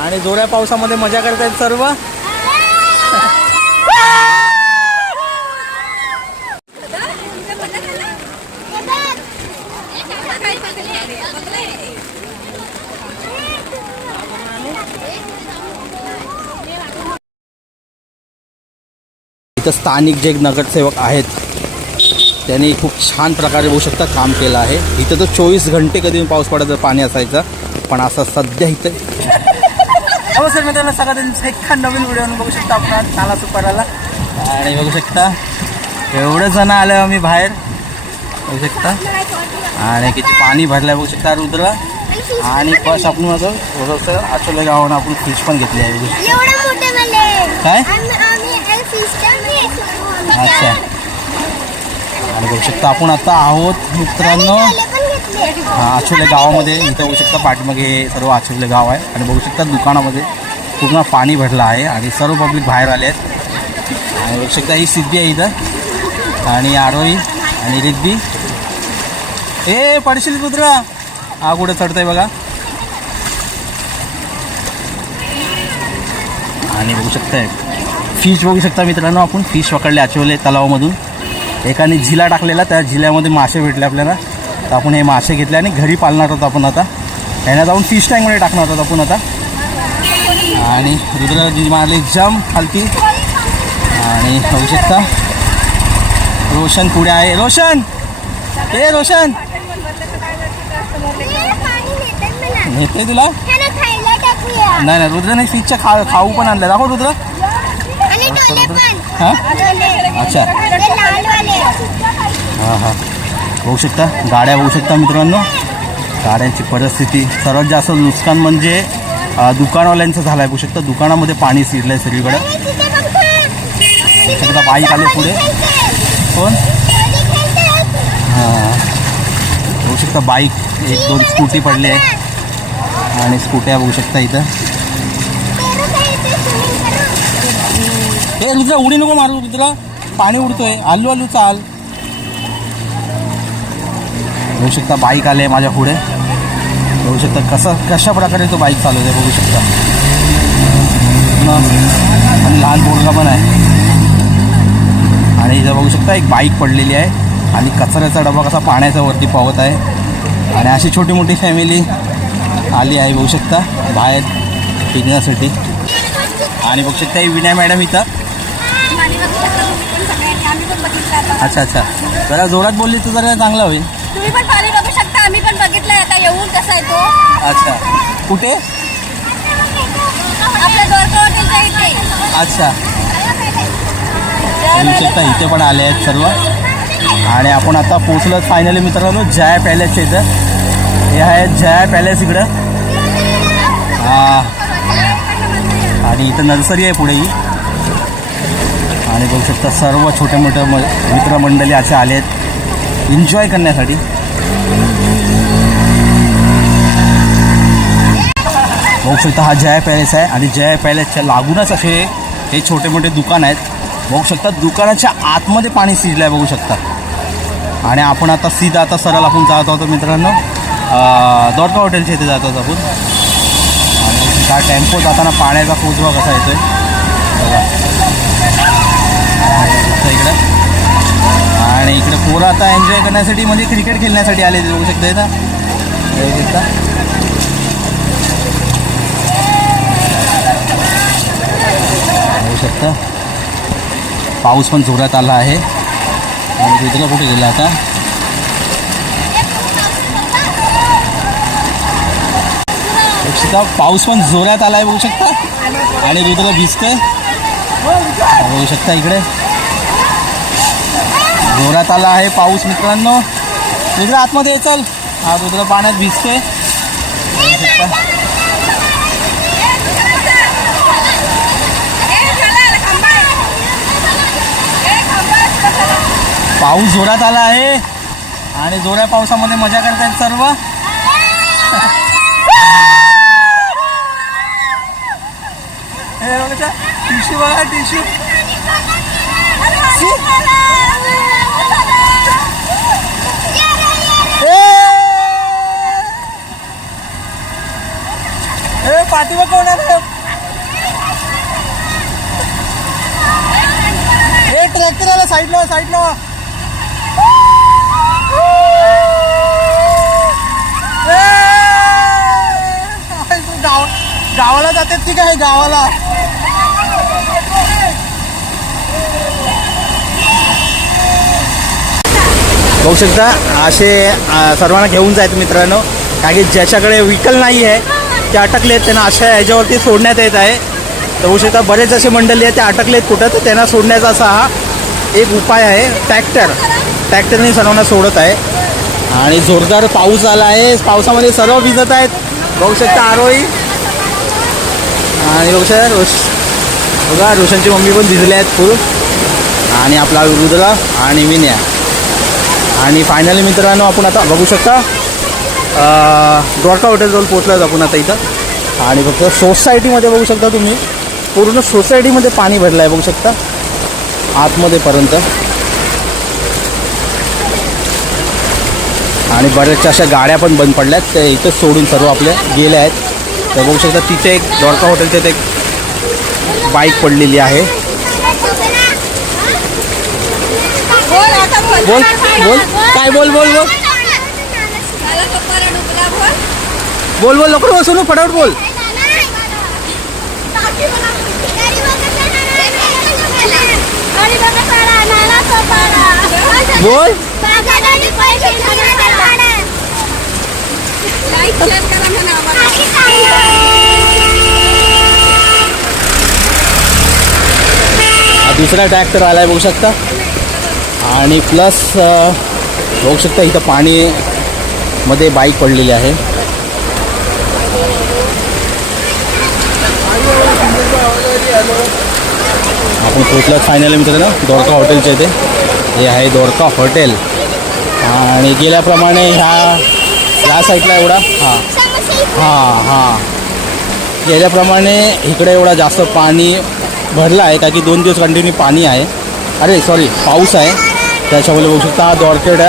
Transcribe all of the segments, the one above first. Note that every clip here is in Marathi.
आणि जोऱ्या पावसामध्ये मजा करतायत सर्व. इथं स्थानिक जे नगरसेवक आहेत त्यांनी खूप छान प्रकारे बघू शकता काम केलं आहे. इथं तर 24 घंटे कधी पाऊस पडायचं पाणी असायचं, पण असं सध्या इथं. नमस्कार मित्रांनो, सगळ्यांचं एका नवीन व्हिडिओ बघू शकता आपण नाला सुपाराला. आणि बघू शकता एवढे जण आले आम्ही बाहेर बघू शकता. आणि किती पाणी भरलं बघू शकता. रुद्र आणि बस आपण माझं आचोले गावानं आपण फिश पण घेतली आहे. काय अच्छा. आणि बघू शकता आपण आता आहोत मित्रांनो आचोले गावामध्ये. इथं बघू शकता पाठीमागे सर्व आचोले गाव आहे. आणि बघू शकता दुकानामध्ये पूर्ण पाणी भरलं आहे आणि सर्व पब्लिक बाहेर आले आहेत. आणि बघू शकता ही सिद्धी आहे इथं आणि आरोही आणि रिद्धी. ए पडशील रुद्र, हा कुठे चढतंय बघा. आणि बघू शकता फिश बघू शकता मित्रांनो, आपण फिश पकडले आचवले तलावामधून. एकाने झिला टाकलेला, त्या झिल्यामध्ये मासे भेटले आपल्याला, तर आपण हे मासे घेतले आणि घरी पालणार होतो आपण. आता ह्याला जाऊन फिश टँकमध्ये टाकणार होतो आपण आता. आणि रुद्र जी मारली जम खालती. आणि बघू शकता रोशन पुढे आहे. रोशन ए रोशन नेते तुला नाही नाही. रुद्रने फिशच्या खाऊ पण आणलं, दाखव रुद्र. हां अच्छा हां हां. बघू शकता गाड्या बघू शकता मित्रांनो. गाड्यांची परिस्थिती सर्वात जास्त नुकसान म्हणजे दुकानवाल्यांचं झालं आहे. बघू शकता दुकानामध्ये पाणी शिरलं आहे सगळीकडे. बघू शकता बाईक आले पुढे. कोण हां बघू शकता बाईक 1-2 स्कूटी पडली आहे आणि स्कूट्या बघू शकता इथं. हे रुद्र उडी नको मारू रुद्र, पाणी उडतोय. आलू आलू चाल. बघू शकता बाईक आले माझ्या पुढे. बघू शकता कशा प्रकारे तो बाईक चालवतोय बघू शकता. आणि लहान पोरगा पण आहे. आणि इथं बघू शकता एक बाईक पडलेली आहे आणि कचऱ्याचा डबा कसा पाण्याच्या वरती पावत आहे. आणि अशी छोटी मोठी फॅमिली आली आहे बघू शकता बाहेर पिकण्यासाठी. आणि बघू शकता ही विनय मॅडम इथं. अच्छा अच्छा, जरा जोरात बोलली तर जरा चांगलं होईल. तुम्ही पण पाणी बघू शकता, आम्ही पण बघितलंय आता येऊन कसा आहे तो. अच्छा कुठे? आपल्या द्वारका हॉटेलच्या इथे. अच्छा बघू शकता इथे पण आले आहेत सर्व. आणि आपण आता पोचलो फायनली मित्रांनो जया पॅलेसच्या इथं. हे आहे जया पॅलेस इकडं. हां आणि इथं नर्सरी आहे पुढे ही. आणि बघू शकता सर्व छोटे मोठे मित्रमंडळी असे आले आहेत एन्जॉय करण्यासाठी. बघू शकता हा जया पॅलेस आहे आणि जया पॅलेसच्या लागूनच असे हे छोटे मोठे दुकान आहेत. बघू शकता दुकानाच्या आतमध्ये पाणी शिरलं आहे बघू शकता. आणि आपण आता सीधा आता सरळ आपण जात होतो मित्रांनो द्वारका हॉटेलच्या इथे जात होतो आपण. आणि हा टेम्पो जाताना पाण्याचा कोजवा कसा येतोय बघा इकडं. आणि इकडे पोरं आता एन्जॉय करण्यासाठी म्हणजे क्रिकेट खेळण्यासाठी आले बघू शकता इथं. बघू शकता बघू शकता पाऊस पण जोरात आला आहे. आणि तिथं कुठे गेला आता. बघू शकता पाऊस पण जोरात आला आहे बघू शकता. आणि रुद्र भिजते बघू शकता इकडे जोरात आला आहे पाऊस मित्रांनो. रुद्र आतमध्ये चल. हा रुद्र पाण्यात भिजते बघू शकता. पाऊस जोरात आला आहे आणि जोऱ्या पावसामध्ये मजा करतायत सर्व. हे बघा टिश्यू बघा टिश्यू. पाठीवर कोण आहे? हे ट्रॅक्टर आला साईडला साईडला. गावाला जातात की काय? गावाला बघू शकता असे सर्वांना घेऊन जायचं मित्रांनो. कारण की ज्याच्याकडे व्हेकल नाही आहे ते अटकले आहेत, त्यांना अशा ह्याच्यावरती सोडण्यात येत आहे. तर बघू शकता बरेच असे मंडळी आहेत ते अटकलेत कुठं, तर त्यांना सोडण्याचा असा हा एक उपाय आहे. ट्रॅक्टरने सर्वांना सोडत आहे. आणि जोरदार पाऊस आला आहे, पावसामध्ये सर्व भिजत आहेत. बघू शकता आरोही आणि बघू शकता बघा रोशनची मम्मी पण भिजले आहेत फुल. आणि आपला रुद्र आणि विनया. आणि फायनली मित्रांनो आपण आता बघू शकता द्वारका हॉटेलजवळ पोहोचलो आपण आता इथं. आणि फक्त सोसायटीमध्ये बघू शकता तुम्ही पूर्ण सोसायटीमध्ये पाणी भरलं आहे बघू शकता आतमध्येपर्यंत. आणि बऱ्याचशा अशा गाड्या पण बंद पडल्यात, ते इथंच सोडून सर्व आपल्या गेल्या आहेत. तर बघू शकता तिथे एक द्वारका हॉटेलचे एक बाईक पडलेली आहे. बोल बोल काय बोल बोल बोल बोल बोल लवकर बोल सोनू फटाफट बोल. बोल दुसरा ट्रॅक्टर आलाय बघू शकता. आणि प्लस बघू शकता इथं पाणी मध्ये बाईक पडलेली आहे. आपण पोचलो फायनली मित्रांनो द्वारका हॉटेलच्या इथे. हे आहे द्वारका हॉटेल. आणि गेल्याप्रमाणे ह्या साईडला एवढा गेल्याप्रमाणे इकडे एवढा जास्त पाणी भरलं आहे, का की 2 दिवस कंटिन्यू पाणी आहे. अरे सॉरी पाऊस आहे, त्याच्यामुळे बघू शकता हा द्वारकेड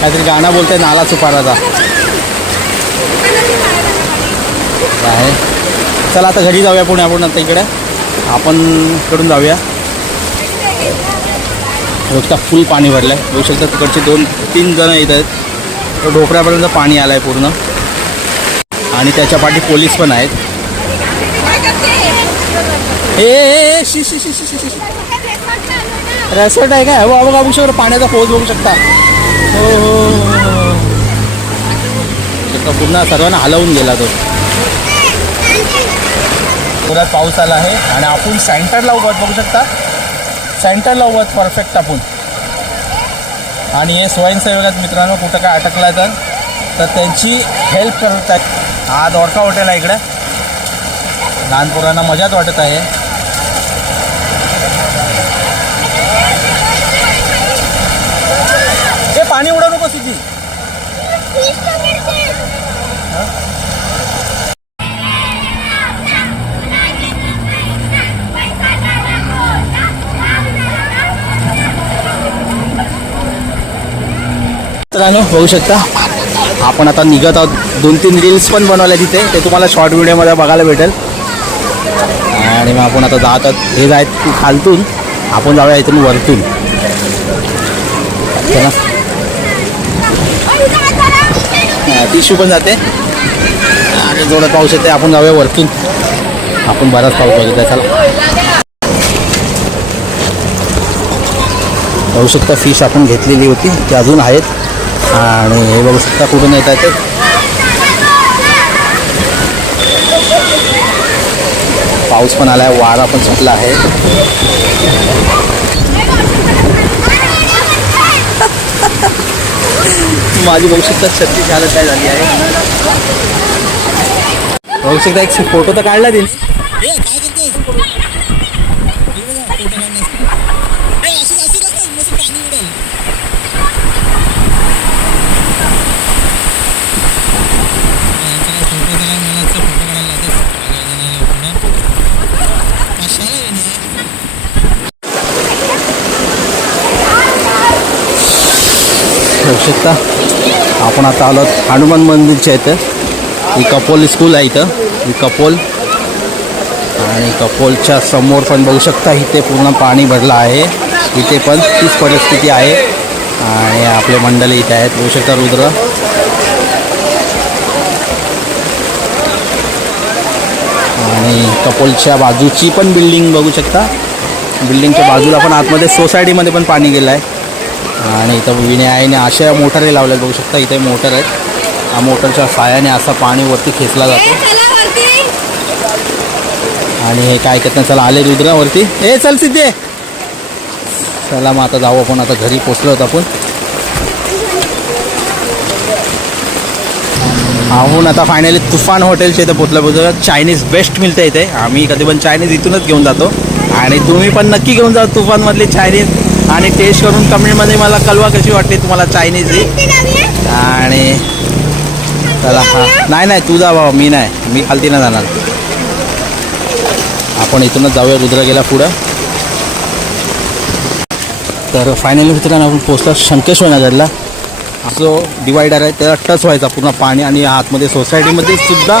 काहीतरी गाणं बोलतंय नाला चुपाराचा आहे. चला आता घरी जाऊया पुणे आपण. आता इकडे आपण इकडून जाऊया. बघू शकता फुल पाणी भरलं आहे. बघू शकता तिकडचे 2-3 जण येत आहेत. ढोपऱ्यापर्यंत पाणी आलं आहे पूर्ण. आणि त्याच्या पाठी पोलीस पण आहेत. रेसॉर्ट आहे काय? बघा बघू शकता पाण्याचा पोहोच बघू शकता. हो पूर्ण सर्वांना हलवून गेला तो. पुरात पाऊस आला आहे आणि आपण सेंटरला उभं बघू शकता. सेंटरला उभं परफेक्ट आपण. आणि हे स्वयंसेवक आहेत मित्रांनो. कुठं काय अटकला तर त्यांची हेल्प करत आहेत. हा द्वारका हॉटेल आहे इकडे. लहान पोरांना मजाच वाटत आहे. हे पाणी उडवू नको सिद्धी. मित्रांनो बघू शकता आपण आता निघत आहोत. 2-3 रील्स पण बनवल्या तिथे, ते तुम्हाला शॉर्ट व्हिडिओमध्ये बघायला भेटेल. आणि मग आपण आता जात आहोत. हे जायत खालतून, आपण जाऊया इथून वरतून. चला टिशू पण जाते आणि जोरात पाऊस येते. आपण जाऊया वरतून. आपण बराच पाऊस बघितला. चला बघू शकता फिश आपण घेतलेली होती ती अजून आहेत. आणि हे बघू शकता कुठून येत आहे ते. पाऊस पण आला आहे, वारा पण सुटला आहे. माझी बघू शकता छत्ती हालत काय झाली आहे. बघू शकता एक फोटो तर काढला तिने. बघू शकता आपण आता आलो हनुमान मंदिरच्या इथं. ही कपोल स्कूल आहे इथं, ही कपोल. आणि कपोलच्या समोर पण बघू शकता इथे पूर्ण पाणी भरलं आहे. इथे पण तीच परिस्थिती आहे. आणि आपले मंडळी इथे आहेत, बघू शकता रुद्र. आणि कपोलच्या बाजूची पण बिल्डिंग बघू शकता. बिल्डिंगच्या बाजूला पण आतमध्ये सोसायटीमध्ये पण पाणी गेलं आहे. आणि इथं विण्याने अशा मोटारी लावल्यात, बघू शकता इथे मोटर आहेत. हा मोटरच्या साहाय्याने असा पाणी वरती खेचला जातो. आणि हे काय करतात, चला आले रुद्र वरती. ए चल सिद्धे, चला मग आता जाऊ आपण. आता घरी पोचलो होतो आपण. आहोत आता फायनली तुफान हॉटेलच्या इथे पोचलं. चायनीज बेस्ट मिळते इथे. आम्ही कधी पण चायनीज इथूनच घेऊन जातो. आणि तुम्ही पण नक्की घेऊन जा तुफानमधली चायनीज. आणि टेस्ट करून कमेंटमध्ये मला कळवा कशी वाटते तुम्हाला चायनीज ही. आणि चला हां, नाही तू जा बाबा, मी नाही, मी खालती नाही जाणार. आपण इथूनच जाऊया. रुद्र गेला पुढं. तर फायनली मित्रांनो आपण पोचलो शंकेश्वर नगरला. जो डिवायडर आहे त्याला टच व्हायचा पूर्ण पाणी. आणि आतमध्ये सोसायटीमध्ये सुद्धा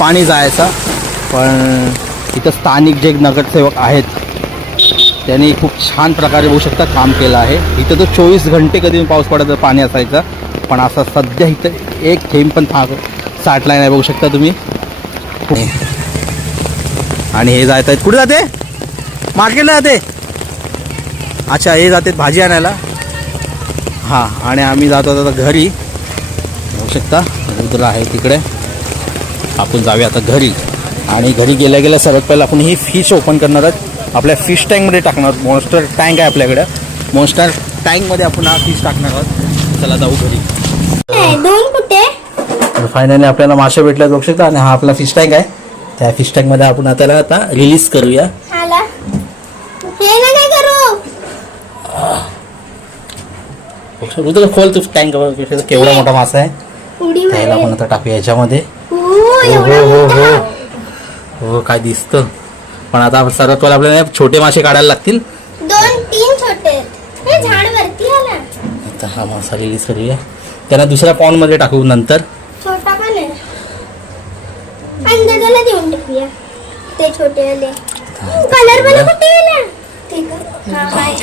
पाणी जायचा. पण इथं स्थानिक जे नगरसेवक आहेत त्यांनी खूप छान प्रकारे बघू शकता काम केलं आहे. इथं तो 24 घंटे कधी पाऊस पडायचा पाणी असायचं. पण असं सध्या इथं एक थेंब पण साठला नाही, बघू शकता तुम्ही. आणि हे जात आहेत, कुठे जाते? मार्केटला जाते. अच्छा, हे जाते भाजी आणायला. हां, आणि आम्ही जातो आता घरी. बघू शकता रुद्र आहे तिकडे. आपण जाऊया आता घरी. आणि घरी गेल्या गेल्या सर्वात पहिला आपण ही फिश ओपन करणार आहोत. आपल्या फिश टँकमध्ये टाकणार. मॉन्स्टर टँक आहे आपल्याकडे. मॉन्स्टर टँकमध्ये आपण हा फिश टाकणार आहोत. चला जाऊ घरी. दोन कुठे? तर फायनली आपल्याला मासे भेटले बघू शकता. आणि हा आपला फिश टँक आहे. त्या फिश टँकमध्ये आपण त्याला आता रिलीज करूया. रुद्र खोल तू टँक, केवढा मोठा मासा आहे. त्याला आपण आता टाकूया याच्यामध्ये. हो काय दिसतं. पण आता सर्वात पहिला आपल्याला छोटे मासे काढायला लागतील. 2-3 छोटे. हे झाड वरती आला. आता हा मासा रिलीज करूया. त्याला दुसऱ्या पॉन्ड मध्ये टाकू नंतर. छोटा पण आहे. अंदाजाला देऊन टाकूया ते छोटे वाले. कलर वाले कुठे गेला? ठीक आहे. हा हाय.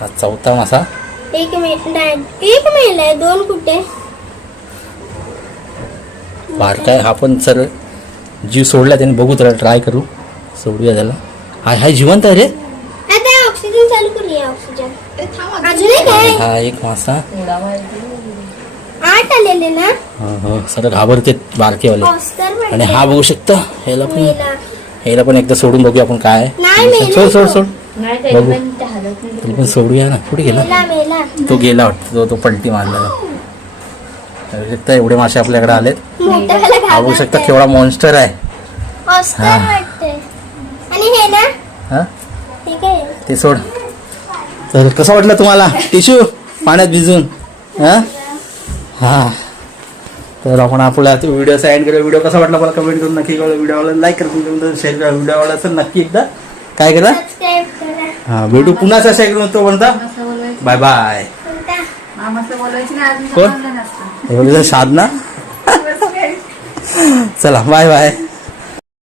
हा चौथा मासा. एक मेला, 2 कुठे? बारकाय हा पण सर जीव सोडला त्याने. बघू त्याला ट्राय करू. सोडूया त्याला. हाय जिवंत आहे रे. आता ऑक्सिजन चालू करूया. ऑक्सिजन अजून एक आहे. हा एक मासा. 8 आलेले ना. हो सर घाबरते बारकेवाले. ऑस्कर आणि हा बघू शकता. ह्याला पण एकदा सोडून बघूया आपण काय आहे. नाही सोड बघू. तरी पण सोडूया ना. कुठे गेला मेला. तो? गेला वाटतो तो पलटी मारलेला. बघू शकता एवढे मासे आपल्याकडे आलेत. हा बघू शकता केवढा मॉन्स्टर आहे. ऑस्कर वाटते. आणि हे ना. हा ठीक आहे. ते सोड. तर कसं वाटलं तुम्हाला टिशू पाण्यात भिजून? हां तर आपण आपल्या व्हिडिओचा एंड करूया. व्हिडिओ कसा वाटला मला कमेंट करून नक्की कळवा. व्हिडिओला लाईक करा, शेअर करा. व्हिडिओला असेल नक्की एकदा काय करा. सबस्क्राइब करा. हां भेटू पुन्हा अशा एक तो म्हणता. Bye bye. कोण साधना. चला बाय बाय.